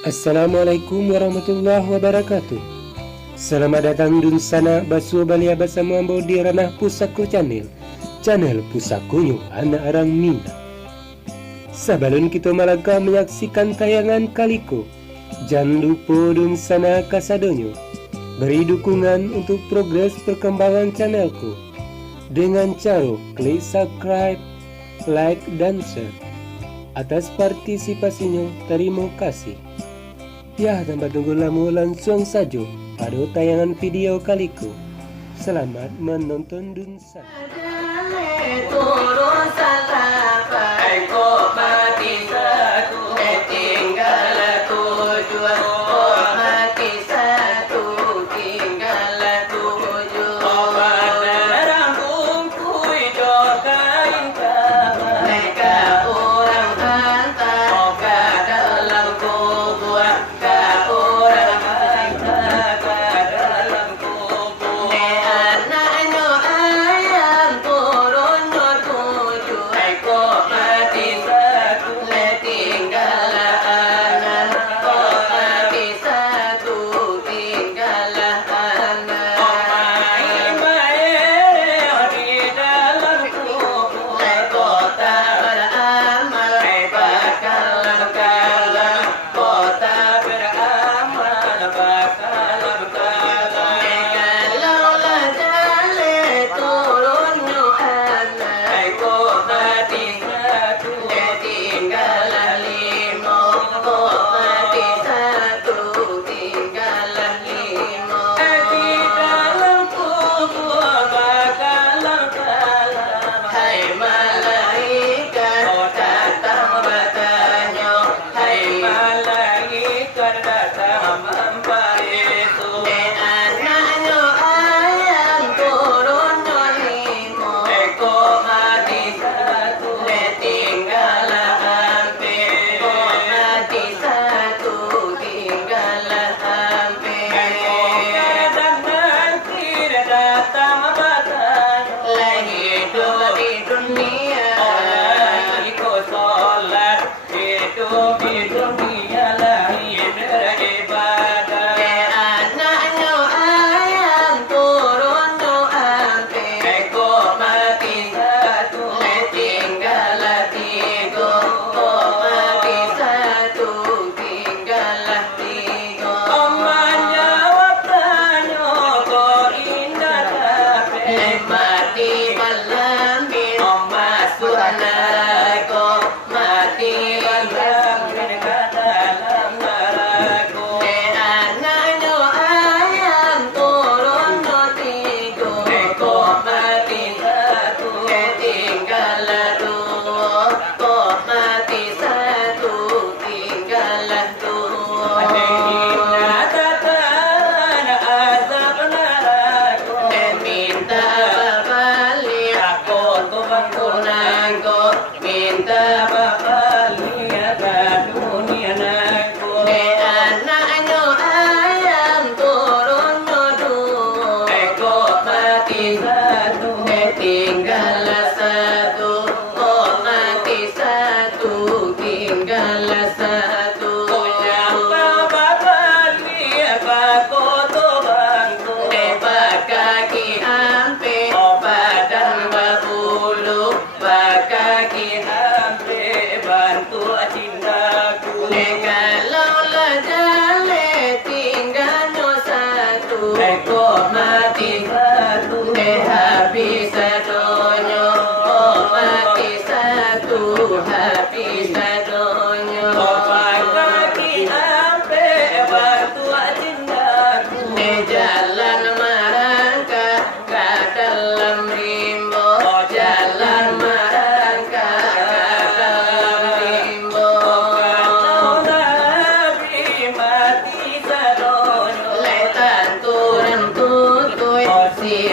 Assalamualaikum warahmatullahi wabarakatuh. Selamat datang dun sana basu balia bersama ambo di ranah Pusako Channel Pusakonyo anak orang Minang. Sebelum kita malaka menyaksikan tayangan kaliko, jangan lupa dun sana kasadonyo beri dukungan untuk progres perkembangan channelku dengan cara klik subscribe, like, dan share. Atas partisipasinya terima kasih. Ya, tanpa tunggu lama langsung saja pada tayangan video kaliku. Selamat menonton Dunsa.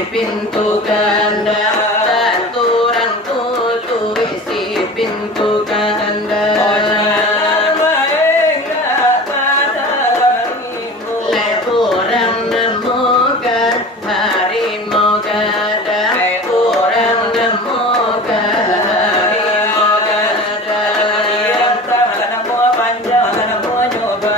Pintu ganda, aturan tutu isi pintu ganda. Kurang nemukan harimau gada, kurang nemukan harimau gada. Yang tak nemu panjang, nemu nyoba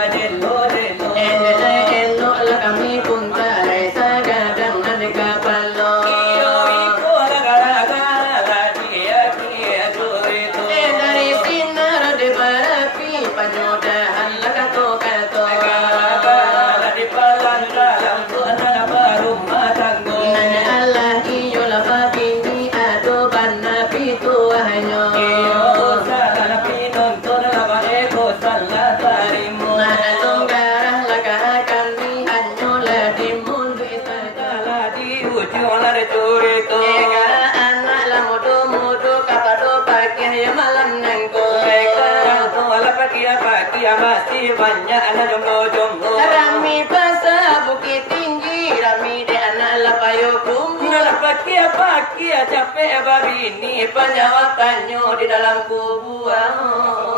pakia masih banyak anak jomblo. Rami pasar bukit tinggi, rami de anak lapayo kumbu. Pakia capek babi ini penyawatannya di dalam kubuan.